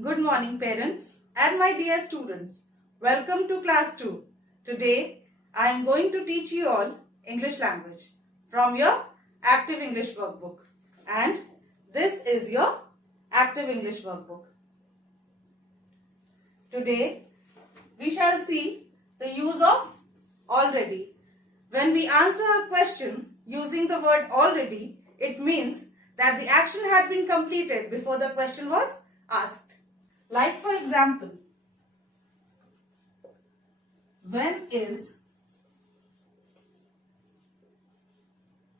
Good morning parents and my dear students. Welcome to class 2. Today I am going to teach you all English language from your Active English workbook, and this is your Active English workbook. Today we shall see the use of already. When we answer a question using the word already, it means that the action had been completed before the question was asked. Like for example, when is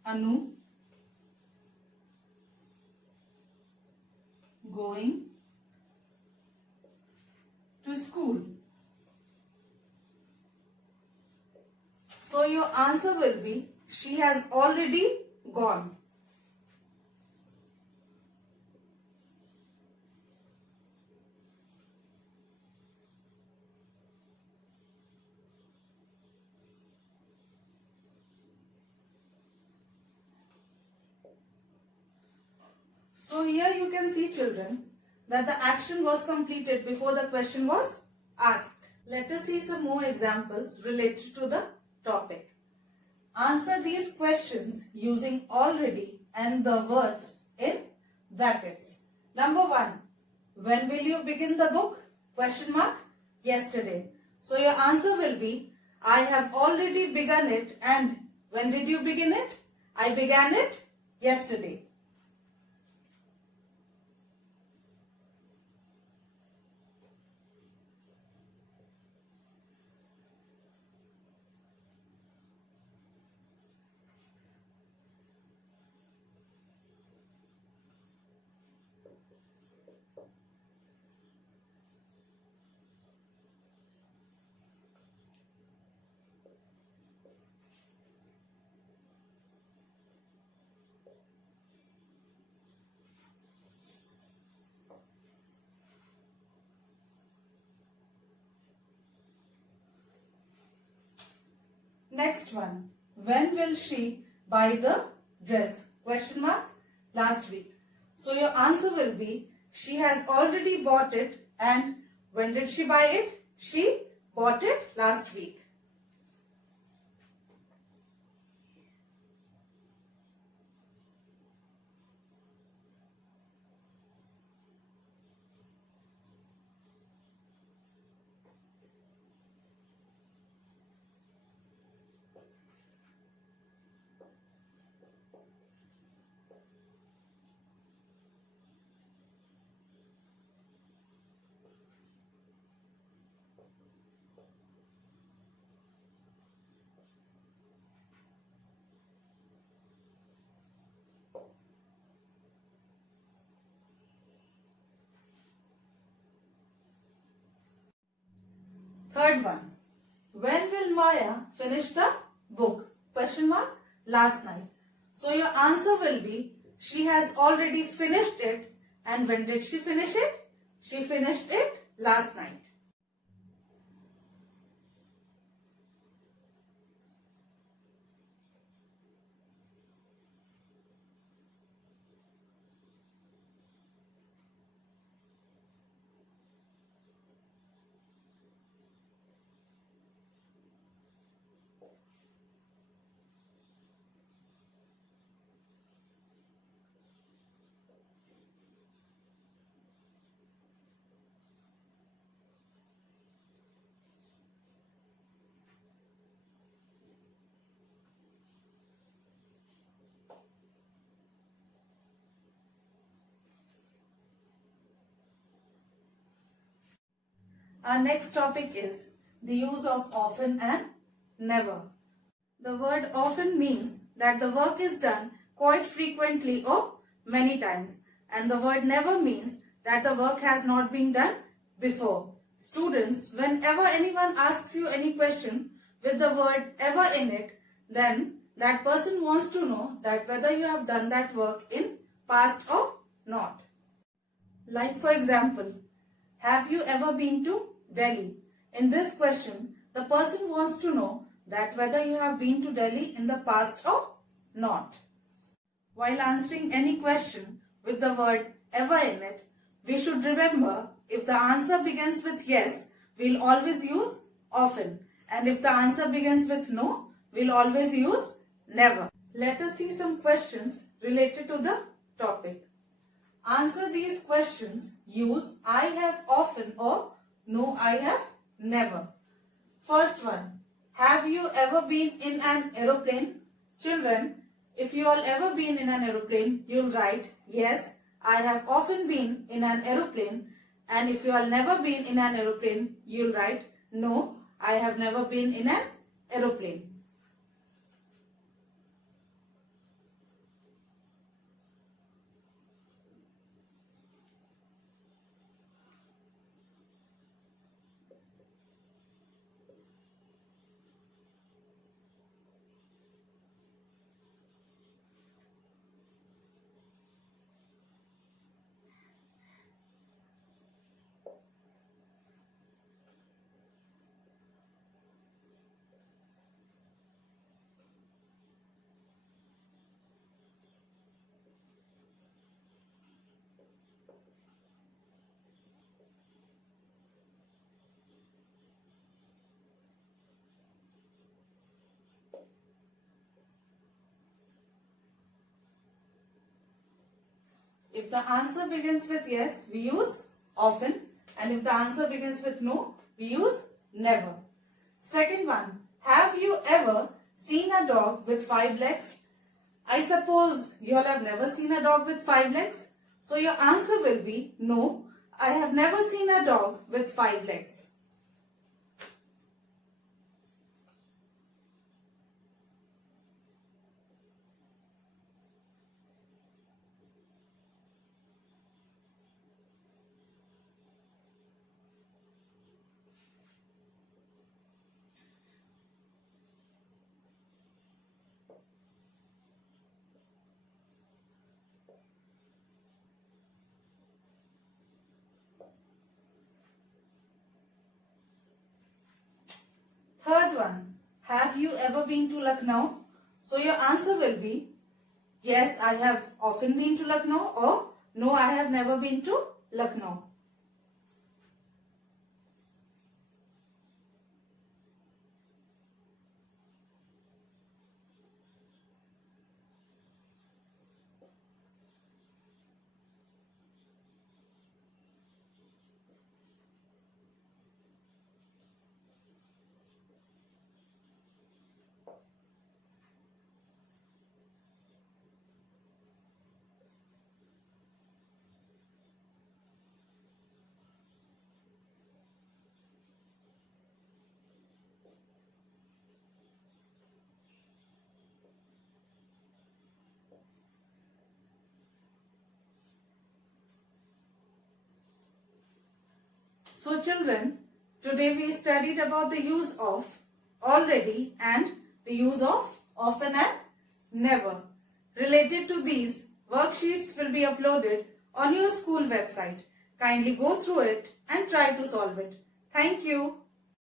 Anu going to school? So your answer will be, she has already gone. So here you can see, children, that the action was completed before the question was asked. Let us see some more examples related to the topic. Answer these questions using already and the words in brackets. Number 1. When will you begin the book? Question mark. Yesterday. So your answer will be, I have already begun it. And when did you begin it? I began it yesterday. Next one. When will she buy the dress? Question mark. Last week. So your answer will be, she has already bought it. And when did she buy it? She bought it last week. Third one. When will Maya finish the book? Question mark. Last night. So your answer will be, she has already finished it. And when did she finish it? She finished it last night. Our next topic is the use of often and never. The word often means that the work is done quite frequently or many times, and the word never means that the work has not been done before. Students, whenever anyone asks you any question with the word ever in it, then that person wants to know that whether you have done that work in past or not. Like for example, have you ever been to Delhi? In this question, the person wants to know that whether you have been to Delhi in the past or not. While answering any question with the word ever in it, we should remember if the answer begins with yes, we'll always use often. And if the answer begins with no, we'll always use never. Let us see some questions related to the topic. Answer these questions. Use I have often or no I have never. First one. Have you ever been in an aeroplane? Children, if you all ever been in an aeroplane, you'll write yes, I have often been in an aeroplane. And if you all never been in an aeroplane, you'll write no, I have never been in an aeroplane. If the answer begins with yes, we use often. And if the answer begins with no, we use never. Second one, have you ever seen a dog with 5 legs? I suppose you all have never seen a dog with 5 legs. So your answer will be no, I have never seen a dog with 5 legs. Third one, have you ever been to Lucknow? So your answer will be yes, I have often been to Lucknow or no, I have never been to Lucknow. So children, today we studied about the use of already and the use of often and never. Related to these, worksheets will be uploaded on your school website. Kindly go through it and try to solve it. Thank you.